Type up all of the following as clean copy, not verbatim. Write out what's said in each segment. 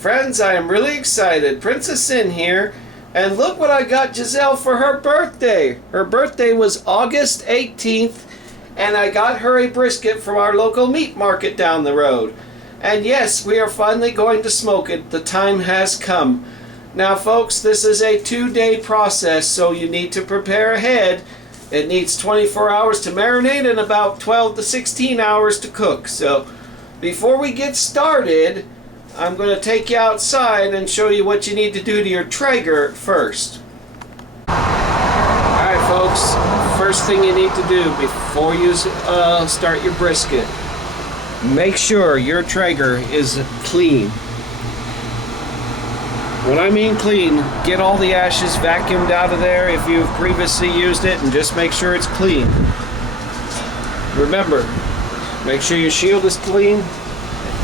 Friends, I am really excited. Princess here, and look what I got Giselle for her birthday. Her birthday was August 18th, and I got her a brisket from our local meat market down the road. And yes, we are finally going to smoke it. The time has come. Now folks, this is a 2-day process, so you need to prepare ahead. It needs 24 hours to marinate and about 12 to 16 hours to cook. So before we get started, I'm going to take you outside and show you what you need to do to your Traeger first. Alright folks, first thing you need to do before you start your brisket, make sure your Traeger is clean. When I mean clean, get all the ashes vacuumed out of there if you've previously used it, and just make sure it's clean. Remember, make sure your shield is clean.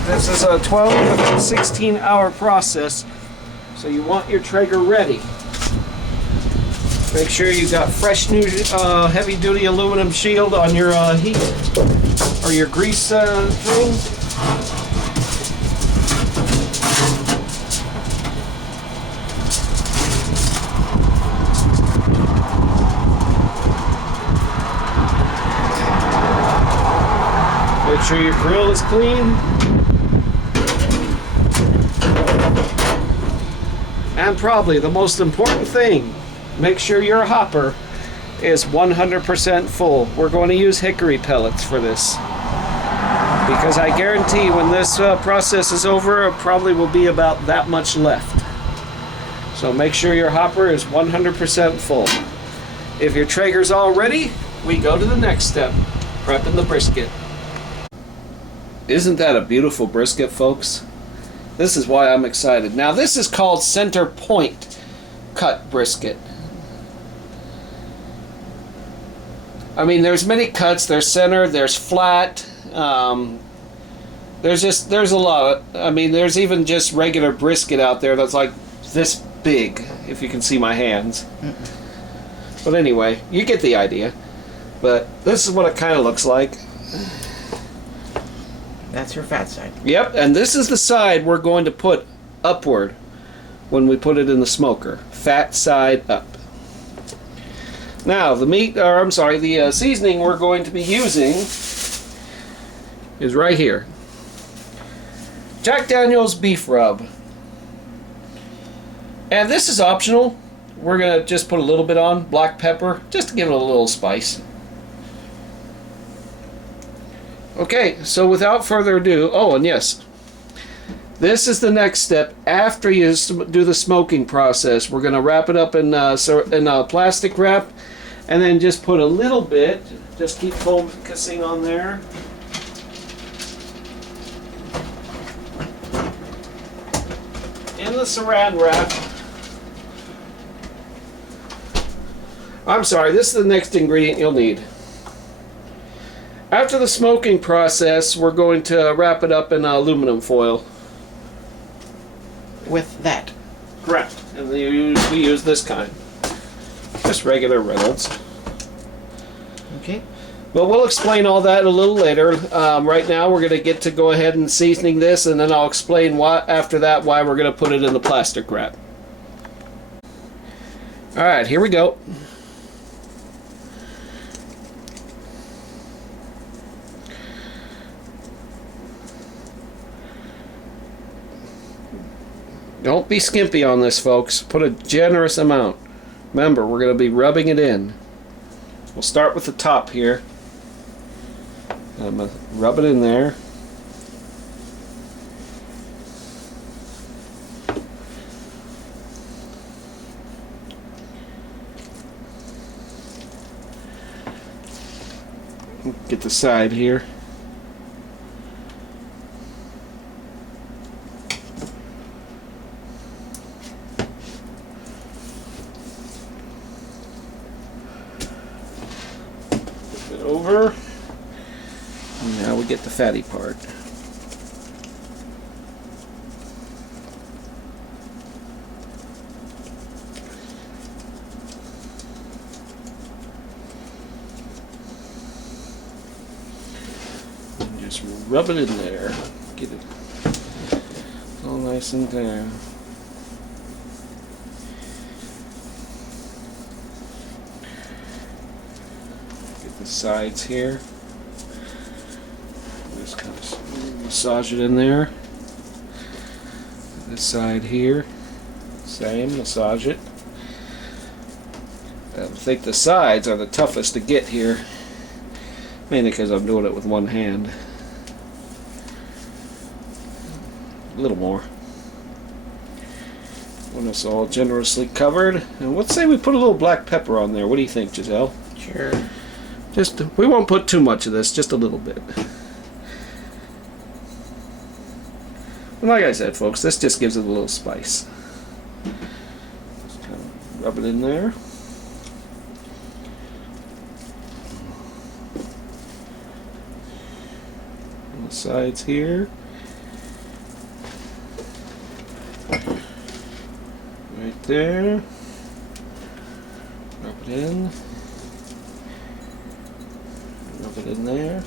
This is a 12 to 16 hour process, so you want your Traeger ready. Make sure you got fresh new heavy duty aluminum shield on your heat or your grease thing. Make sure your grill is clean. And probably the most important thing, make sure your hopper is 100% full. We're going to use hickory pellets for this, because I guarantee when this process is over, it probably will be about that much left. So make sure your hopper is 100% full. If your Traeger's all ready, we go to the next step, prepping the brisket. Isn't that a beautiful brisket, folks? This is why I'm excited. Now this is called center point cut brisket. I mean, there's many cuts. There's center, there's flat. There's a lot. I mean, there's even just regular brisket out there that's like this big, if you can see my hands. But anyway, you get the idea. But this is what it kind of looks like. That's your fat side. Yep, and this is the side we're going to put upward when we put it in the smoker. Fat side up. Now, the seasoning we're going to be using is right here. Jack Daniel's beef rub. And this is optional. We're going to just put a little bit on. Black pepper, just to give it a little spice. Okay, so without further ado, oh, and yes, this is the next step. After you do the smoking process, we're going to wrap it up in a plastic wrap, and then just put a little bit, just keep focusing on there. In the saran wrap. I'm sorry, this is the next ingredient you'll need. After the smoking process, we're going to wrap it up in aluminum foil. With that. Correct. And we use this kind. Just regular Reynolds. Okay. But we'll explain all that a little later. Right now we're going to go ahead and seasoning this, and then I'll explain after that why we're going to put it in the plastic wrap. Alright, here we go. Don't be skimpy on this, folks. Put a generous amount. Remember, we're going to be rubbing it in. We'll start with the top here. I'm going to rub it in there. Get the side here. Over. And now we get the fatty part. And just rub it in there. Get it all nice and there. Get the sides here. Just kind of massage it in there. This side here, same, massage it. I think the sides are the toughest to get here, mainly because I'm doing it with one hand. A little more. When it's all generously covered, and let's say we put a little black pepper on there. What do you think, Giselle? Sure. We won't put too much of this, just a little bit. And like I said, folks, this just gives it a little spice. Just kind of rub it in there. On the sides here. Right there. Rub it in. Rub it in there.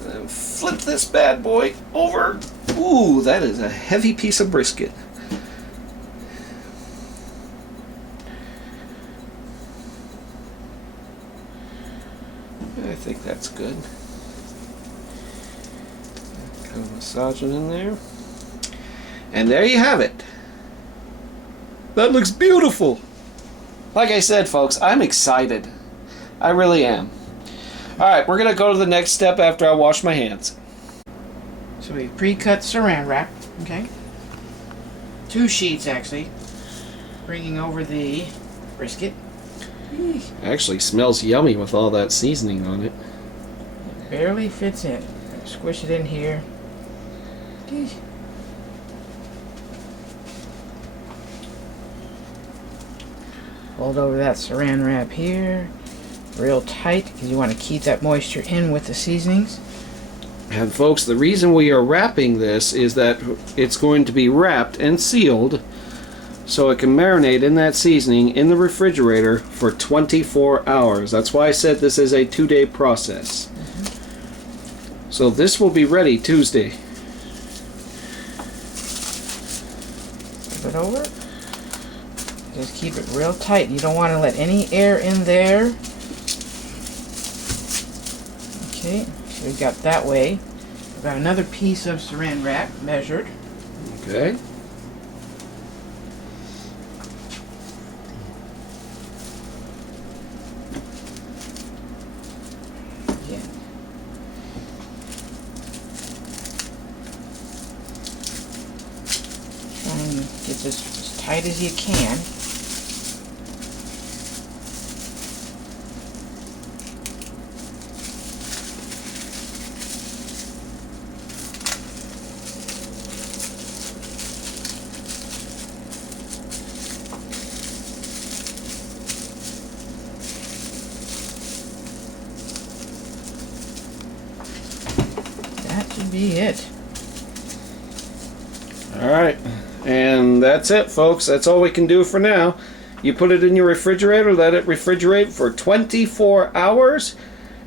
And then flip this bad boy over. Ooh, that is a heavy piece of brisket. I think that's good. Kind of massage it in there. And there you have it. That looks beautiful. Like I said, folks, I'm excited. I really am. Alright, we're going to go to the next step after I wash my hands. So we pre-cut saran wrap, okay? 2 sheets, actually. Bringing over the brisket. Actually smells yummy with all that seasoning on it. It barely fits in. Squish it in here. Hold over that saran wrap here. Real tight, because you want to keep that moisture in with the seasonings. And folks, the reason we are wrapping this is that it's going to be wrapped and sealed so it can marinate in that seasoning in the refrigerator for 24 hours. That's why I said this is a 2-day process. So this will be ready Tuesday. Flip it over. Just keep it real tight. You don't want to let any air in there. Okay, so we've got that way. We've got another piece of saran wrap measured. Okay. Yeah. Try and get this as tight as you can. That should be it. Alright. And that's it, folks. That's all we can do for now. You put it in your refrigerator, let it refrigerate for 24 hours,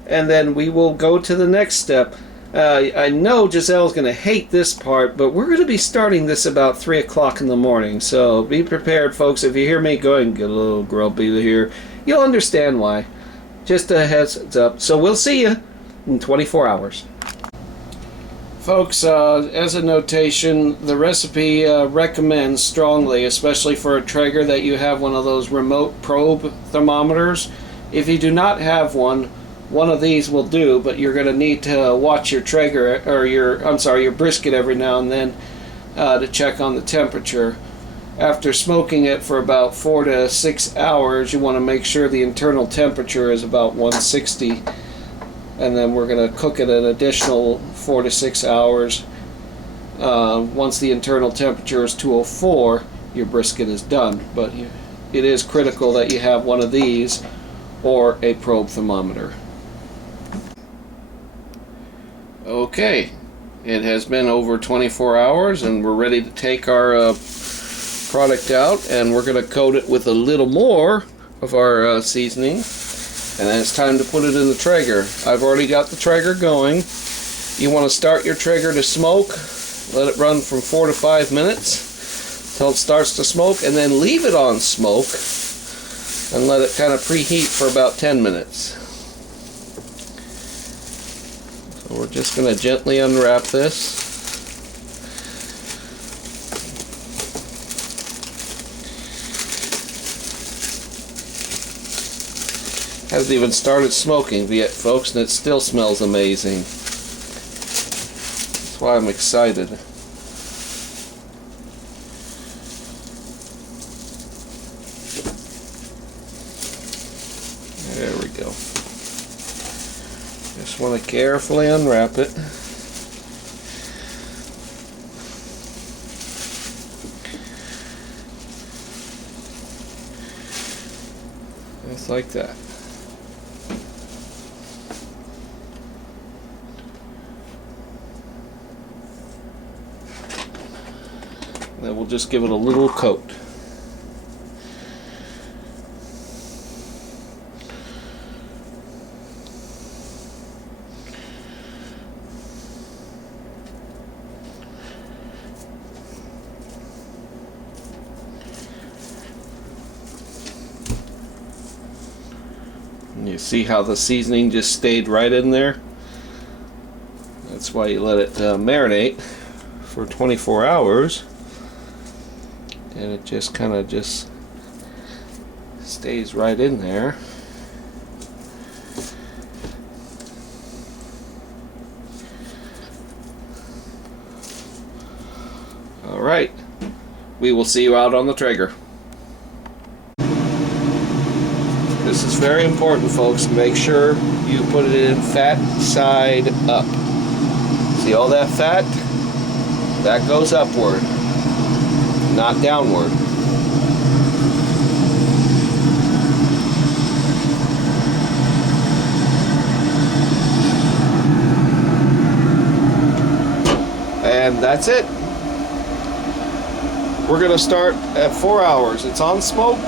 and then we will go to the next step. I know Giselle's going to hate this part, but we're going to be starting this about 3 o'clock in the morning. So be prepared, folks. If you hear me going, get a little grumpy here, you'll understand why. Just a heads up. So we'll see you in 24 hours. Folks, as a notation, the recipe recommends strongly, especially for a Traeger, that you have one of those remote probe thermometers. If you do not have one of these will do, but you're going to need to watch your Traeger, or your brisket every now and then to check on the temperature. After smoking it for about 4 to 6 hours, you want to make sure the internal temperature is about 160. And then we're going to cook it an additional 4 to 6 hours. Once the internal temperature is 204, your brisket is done. But it is critical that you have one of these or a probe thermometer. Okay, it has been over 24 hours and we're ready to take our product out, and we're going to coat it with a little more of our seasoning. And then it's time to put it in the Traeger. I've already got the Traeger going. You want to start your Traeger to smoke Let it run from 4 to 5 minutes until it starts to smoke, and then leave it on smoke and let it kind of preheat for about 10 minutes. So we're just going to gently unwrap this. Hasn't even started smoking yet, folks, and it still smells amazing. That's why I'm excited. There we go. Just want to carefully unwrap it. Just like that. Then we'll just give it a little coat. And you see how the seasoning just stayed right in there? That's why you let it marinate for 24 hours. And it just kind of just stays right in there. All right, we will see you out on the Traeger. This is very important, folks. Make sure you put it in fat side up. See all that fat? That goes upward, not downward. And that's it. We're going to start at 4 hours. It's on smoke.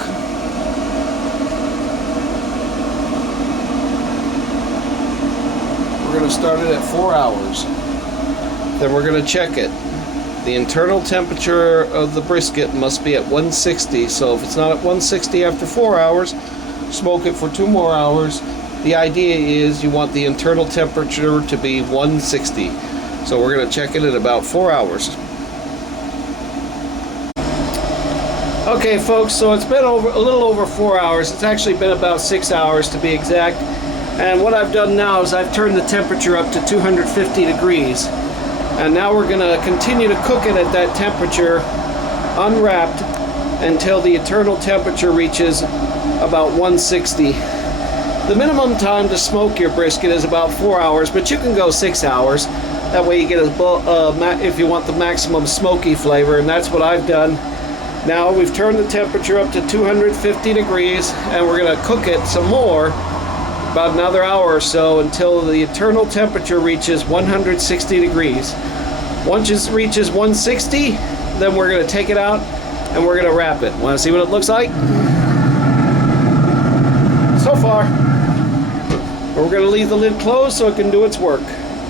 We're going to start it at 4 hours. Then we're going to check it. The internal temperature of the brisket must be at 160, so if it's not at 160 after 4 hours, smoke it for 2 more hours. The idea is you want the internal temperature to be 160. So we're going to check it at about 4 hours. Okay folks, so it's been a little over 4 hours. It's actually been about 6 hours to be exact. And what I've done now is I've turned the temperature up to 250 degrees. And now we're going to continue to cook it at that temperature, unwrapped, until the internal temperature reaches about 160. The minimum time to smoke your brisket is about 4 hours, but you can go 6 hours. That way you get if you want the maximum smoky flavor, and that's what I've done. Now we've turned the temperature up to 250 degrees, and we're going to cook it some more, about another hour or so, until the internal temperature reaches 160 degrees. Once it reaches 160, then we're going to take it out and we're going to wrap it. Want to see what it looks like? So far. We're going to leave the lid closed so it can do its work.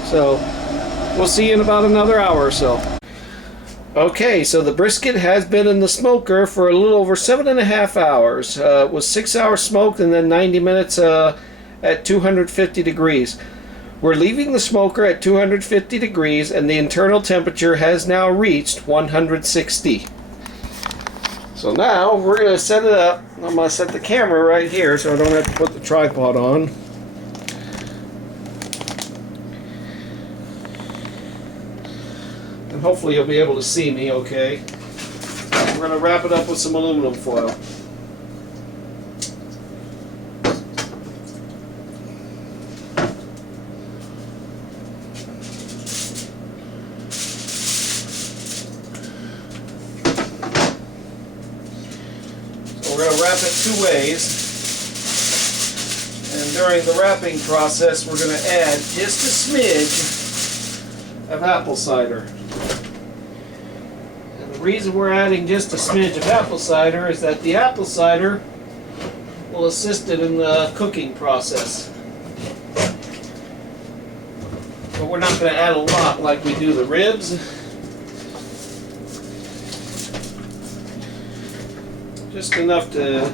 So we'll see you in about another hour or so. Okay, so the brisket has been in the smoker for a little over 7.5 hours. It was 6 hours smoked and then 90 minutes at 250 degrees. We're leaving the smoker at 250 degrees and the internal temperature has now reached 160. So now we're going to set it up. I'm going to set the camera right here so I don't have to put the tripod on. And hopefully you'll be able to see me okay. We're going to wrap it up with some aluminum foil. We're going to wrap it 2 ways, and during the wrapping process we're going to add just a smidge of apple cider. And the reason we're adding just a smidge of apple cider is that the apple cider will assist it in the cooking process. But we're not going to add a lot like we do the ribs. Just enough to...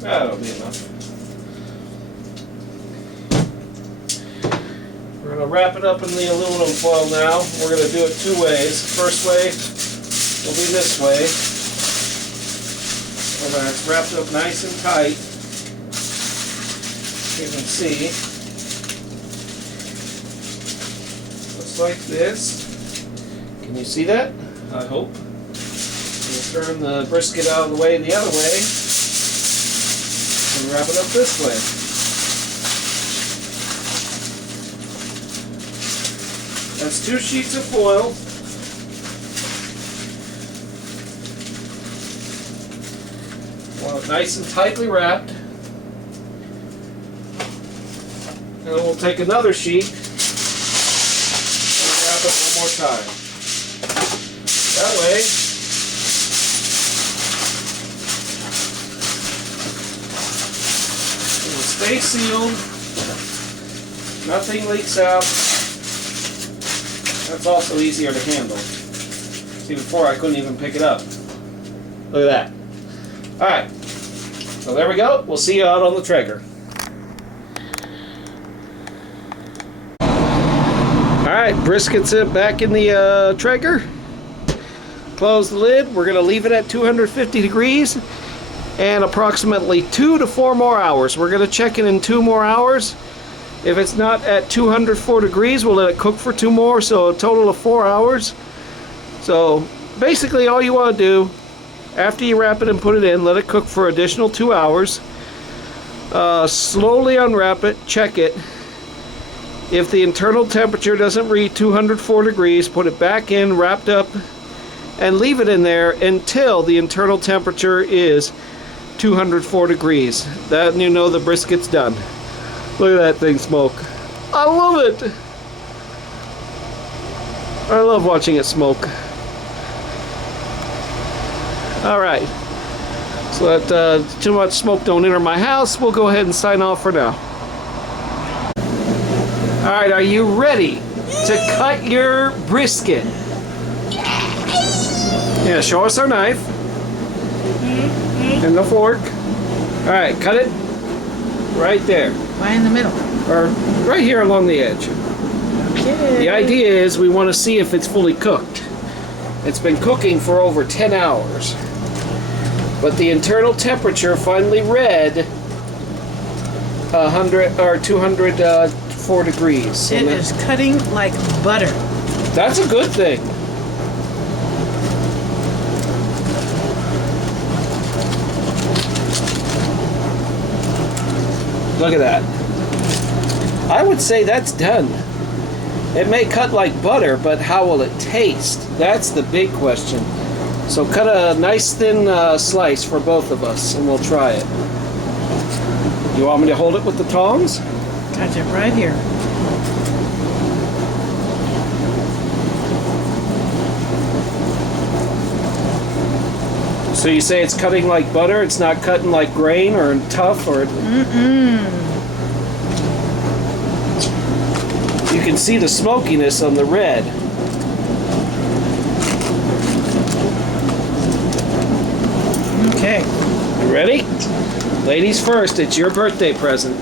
That'll be enough. We're going to wrap it up in the aluminum foil now. We're going to do it two ways. The first way will be this way. And it's wrapped up nice and tight. You can see. Looks like this. Can you see that? I hope. We'll turn the brisket out of the way the other way. And wrap it up this way. That's 2 sheets of foil. Want it nice and tightly wrapped. And then we'll take another sheet and wrap it one more time. That way, it will stay sealed. Nothing leaks out. That's also easier to handle. See, before I couldn't even pick it up. Look at that. Alright. So there we go. We'll see you out on the Traeger. Alright, brisket's back in the Traeger. Close the lid. We're going to leave it at 250 degrees and approximately 2 to 4 more hours. We're going to check it in 2 more hours. If it's not at 204 degrees, we'll let it cook for 2 more, so a total of 4 hours. So basically all you want to do, after you wrap it and put it in, let it cook for additional 2 hours. Slowly unwrap it, check it. If the internal temperature doesn't read 204 degrees, put it back in, wrapped up, and leave it in there until the internal temperature is 204 degrees. Then you know the brisket's done. Look at that thing smoke. I love it. I love watching it smoke. Alright. So that too much smoke don't enter my house, we'll go ahead and sign off for now. Alright, are you ready to cut your brisket? Yeah, show us our knife. And the fork. Alright, cut it right there. Right in the middle. Or right here along the edge. Okay. The idea is we want to see if it's fully cooked. It's been cooking for over 10 hours. But the internal temperature finally read 100 or 204 degrees. So it is cutting like butter. That's a good thing. Look at that. I would say that's done. It may cut like butter, but how will it taste? That's the big question. So cut a nice thin slice for both of us, and we'll try it. You want me to hold it with the tongs? Got it right here. So you say it's cutting like butter? It's not cutting like grain or tough or... You can see the smokiness on the red. Okay. You ready? Ladies first, it's your birthday present.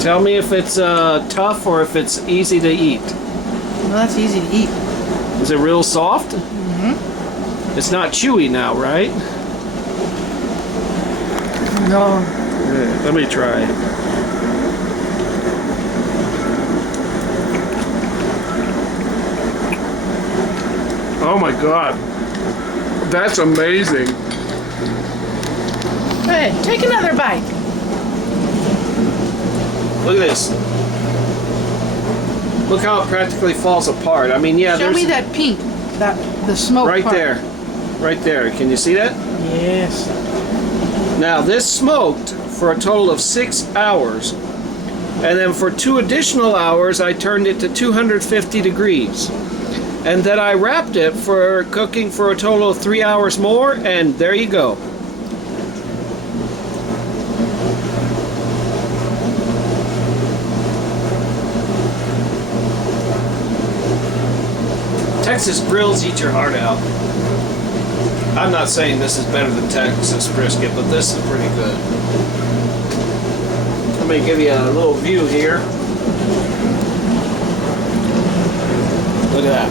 Tell me if it's tough or if it's easy to eat. Well, that's easy to eat. Is it real soft? It's not chewy now, right? No. Yeah, let me try. Oh my God. That's amazing. Go ahead, take another bite. Look at this. Look how it practically falls apart. I mean, yeah, Show there's... me that pink, the smoke right part. there. Right there. Can you see that? Yes. Now, this smoked for a total of 6 hours. And then for 2 additional hours, I turned it to 250 degrees. And then I wrapped it for cooking for a total of 3 hours more, and there you go. Texas grills eat your heart out. I'm not saying this is better than Texas brisket, but this is pretty good. Let me give you a little view here. Look at that.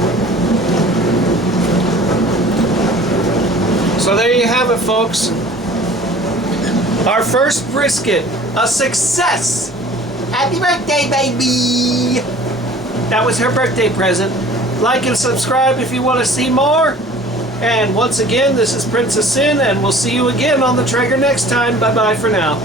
So there you have it, folks. Our first brisket, a success. Happy birthday, baby. That was her birthday present. Like and subscribe if you want to see more. And once again, this is Prince of Sin, and we'll see you again on the Traeger next time. Bye-bye for now.